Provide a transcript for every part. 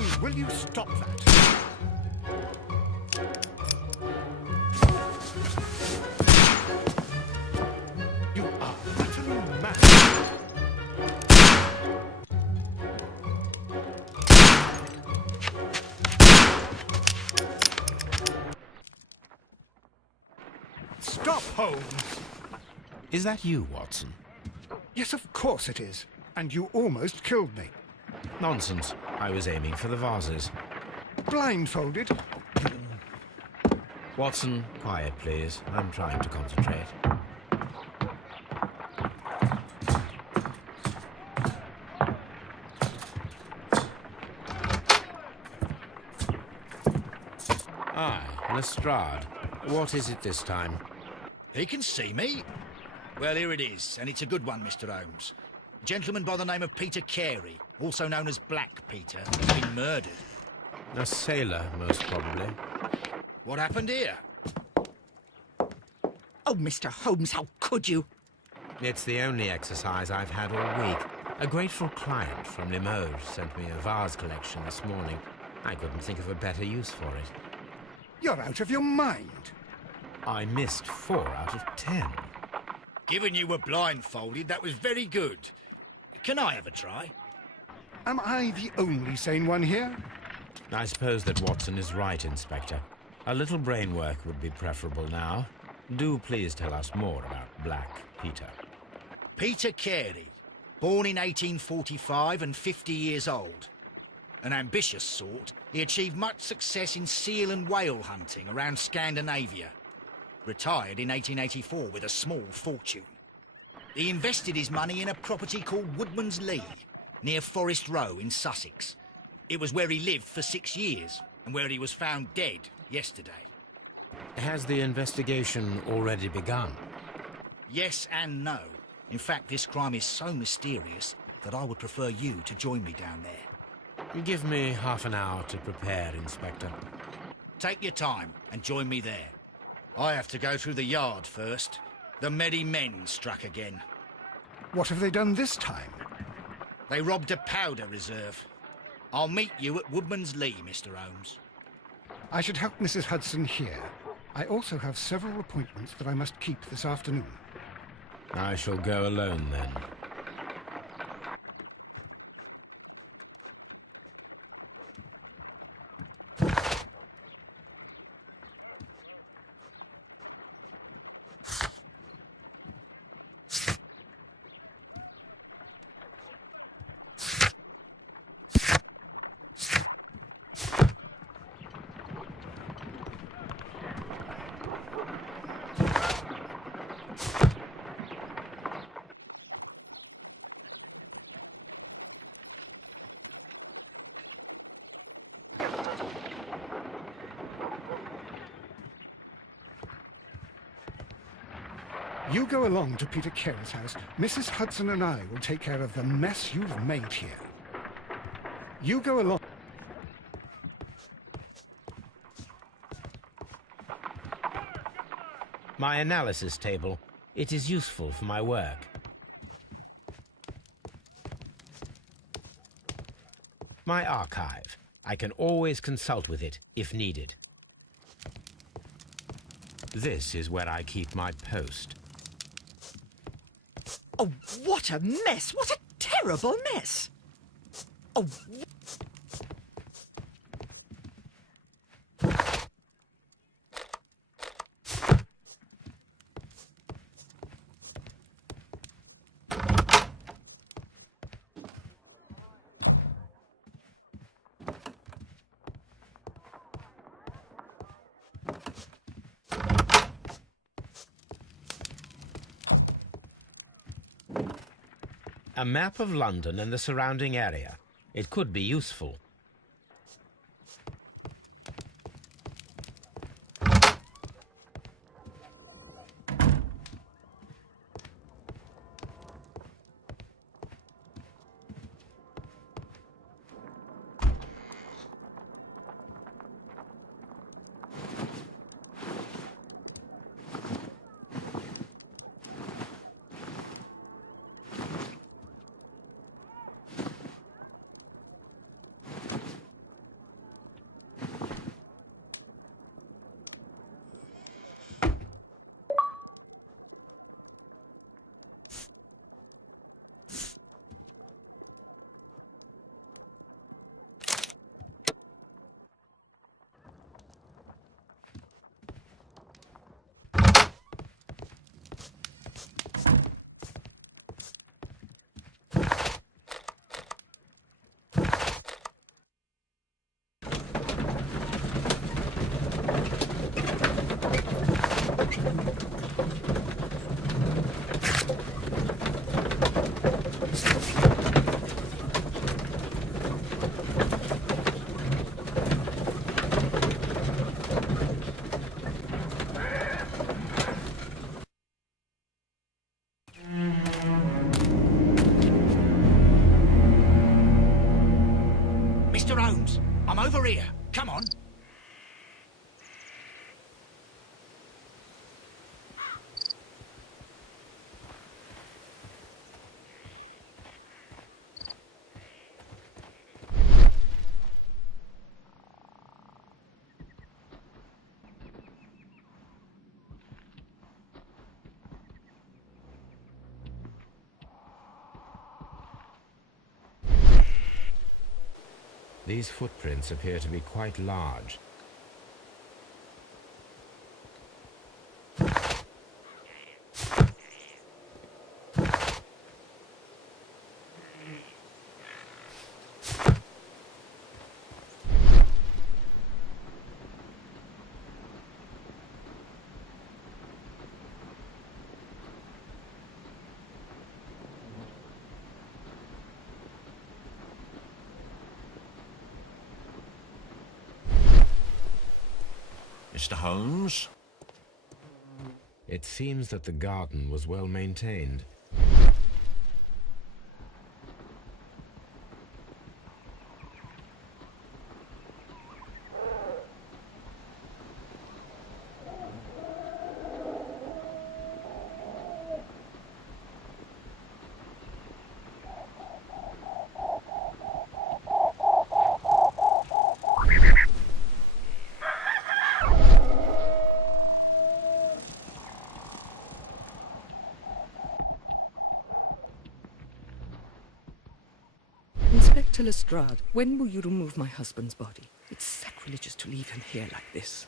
Holmes, will you stop that? You are utterly mad. Stop, Holmes! Is that you, Watson? Yes, of course it is. And you almost killed me. Nonsense. I was aiming for the vases. Blindfolded? Watson, quiet, please. I'm trying to concentrate. Ah, Lestrade. What is it this time? He can see me. Well, here it is, and it's a good one, Mr. Holmes. A gentleman by the name of Peter Carey, also known as Black Peter, has been murdered. A sailor, most probably. What happened here? Oh, Mr. Holmes, how could you? It's the only exercise I've had all week. A grateful client from Limoges sent me a vase collection this morning. I couldn't think of a better use for it. You're out of your mind. I missed 4 out of 10. Given you were blindfolded, that was very good. Can I have a try? Am I the only sane one here? I suppose that Watson is right, Inspector. A little brain work would be preferable now. Do please tell us more about Black Peter. Peter Carey, born in 1845 and 50 years old. An ambitious sort, he achieved much success in seal and whale hunting around Scandinavia. Retired in 1884 with a small fortune. He invested his money in a property called Woodman's Lee, near Forest Row in Sussex. It was where he lived for 6 years, and where he was found dead yesterday. Has the investigation already begun? Yes and no. In fact, this crime is so mysterious that I would prefer you to join me down there. Give me half an hour to prepare, Inspector. Take your time and join me there. I have to go through the yard first. The merry men struck again. What have they done this time? They robbed a powder reserve. I'll meet you at Woodman's Lee, Mr. Holmes. I should help Mrs. Hudson here. I also have several appointments that I must keep this afternoon. I shall go alone, then. You go along to Peter Carey's house. Mrs. Hudson and I will take care of the mess you've made here. You go along. My analysis table. It is useful for my work. My archive. I can always consult with it if needed. This is where I keep my post. Oh, what a mess! What a terrible mess! Oh, A map of London and the surrounding area. It could be useful. Mr. Holmes, I'm over here. Come on. These footprints appear to be quite large. Mr. Holmes? It seems that the garden was well maintained. Inspector Lestrade, when will you remove my husband's body? It's sacrilegious to leave him here like this.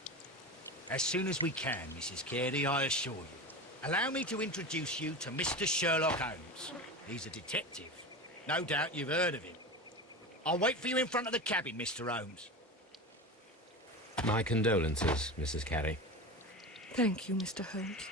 As soon as we can, Mrs. Carey, I assure you. Allow me to introduce you to Mr. Sherlock Holmes. He's a detective. No doubt you've heard of him. I'll wait for you in front of the cabin, Mr. Holmes. My condolences, Mrs. Carey. Thank you, Mr. Holmes.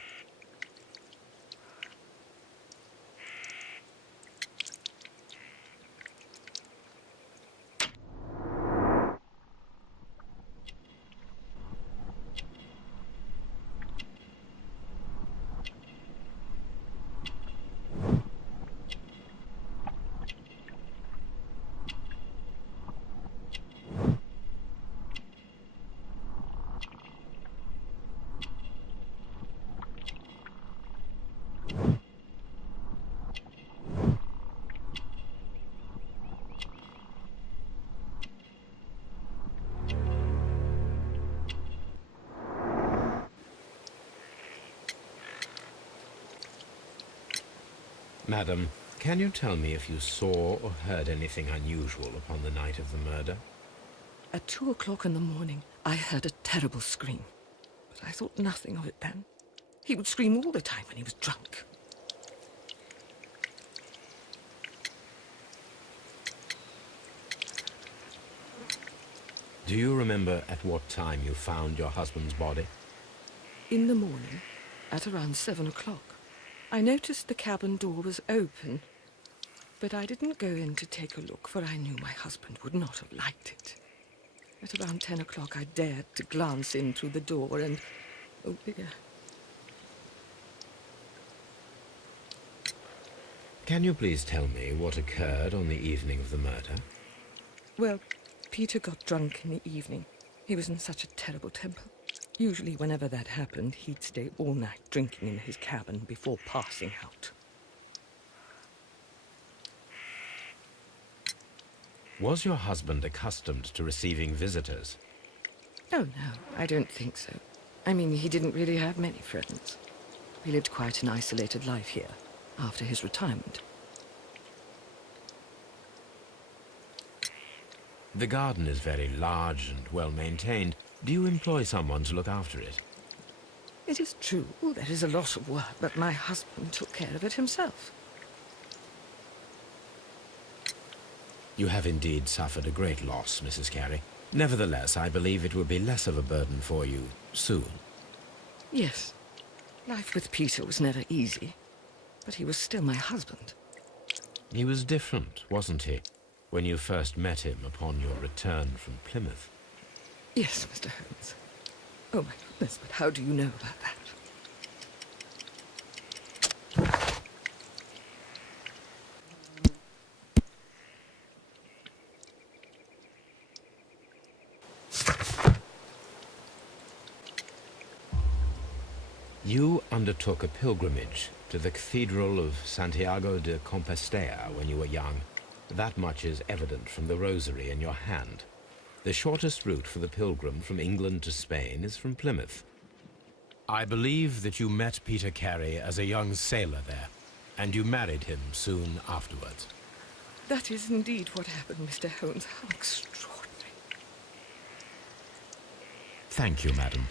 Madam, can you tell me if you saw or heard anything unusual upon the night of the murder? At 2 o'clock in the morning, I heard a terrible scream. But I thought nothing of it then. He would scream all the time when he was drunk. Do you remember at what time you found your husband's body? In the morning, at around 7 o'clock, I noticed the cabin door was open. But I didn't go in to take a look, for I knew my husband would not have liked it. At around 10 o'clock, I dared to glance in through the door and... oh dear. Can you please tell me what occurred on the evening of the murder? Well, Peter got drunk in the evening. He was in such a terrible temper. Usually, whenever that happened, he'd stay all night drinking in his cabin before passing out. Was your husband accustomed to receiving visitors? Oh, no, I don't think so. I mean, he didn't really have many friends. He lived quite an isolated life here, after his retirement. The garden is very large and well maintained. Do you employ someone to look after it? It is true, there is a lot of work, but my husband took care of it himself. You have indeed suffered a great loss, Mrs. Carey. Nevertheless, I believe it will be less of a burden for you soon. Yes. Life with Peter was never easy, but he was still my husband. He was different, wasn't he, when you first met him upon your return from Plymouth? Yes, Mr. Holmes. Oh, my goodness, but how do you know about that? You undertook a pilgrimage to the Cathedral of Santiago de Compostela when you were young. That much is evident from the rosary in your hand. The shortest route for the pilgrim from England to Spain is from Plymouth. I believe that you met Peter Carey as a young sailor there, and you married him soon afterwards. That is indeed what happened, Mr. Holmes. How extraordinary. Thank you, madam.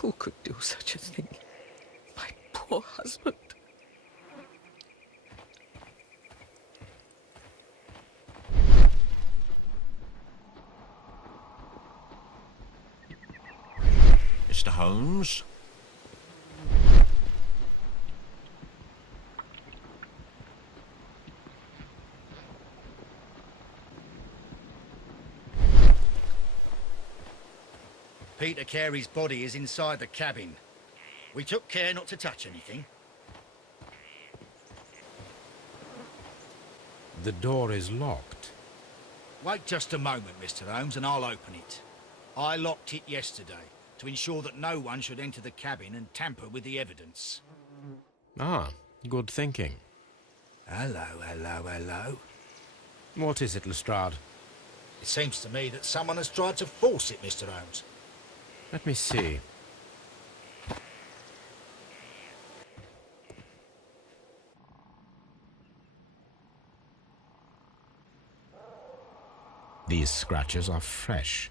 Who could do such a thing? My poor husband. Mr. Holmes? Peter Carey's body is inside the cabin. We took care not to touch anything. The door is locked. Wait just a moment, Mr. Holmes, and I'll open it. I locked it yesterday to ensure that no one should enter the cabin and tamper with the evidence. Ah, good thinking. Hello. What is it, Lestrade? It seems to me that someone has tried to force it, Mr. Holmes. Let me see. These scratches are fresh.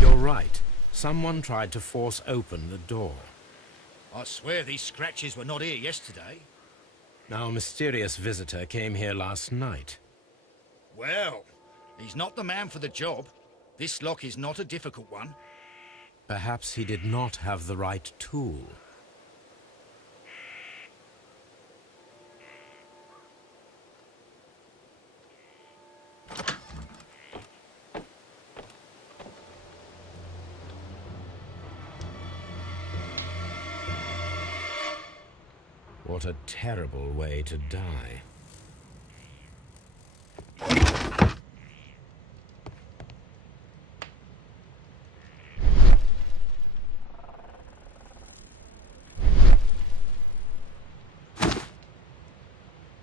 You're right. Someone tried to force open the door. I swear these scratches were not here yesterday. Our mysterious visitor came here last night. Well, he's not the man for the job. This lock is not a difficult one. Perhaps he did not have the right tool. What a terrible way to die.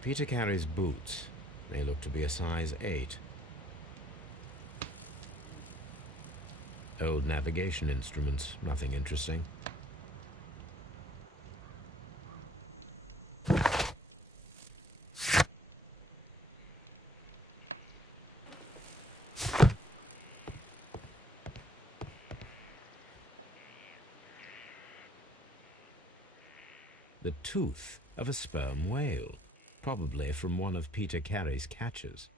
Peter Carey's boots. They look to be a size 8. Old navigation instruments, nothing interesting. The tooth of a sperm whale, probably from one of Peter Carey's catches.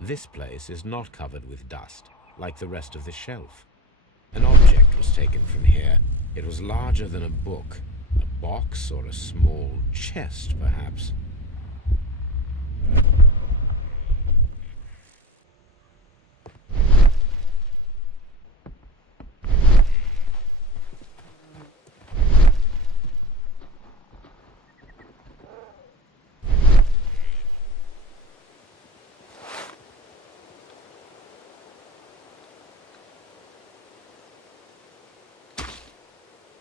This place is not covered with dust, like the rest of the shelf. An object was taken from here. It was larger than a book, a box or a small chest, perhaps.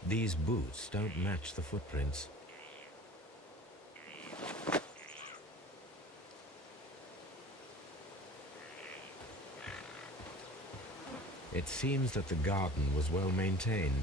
These boots don't match the footprints. It seems that the garden was well maintained.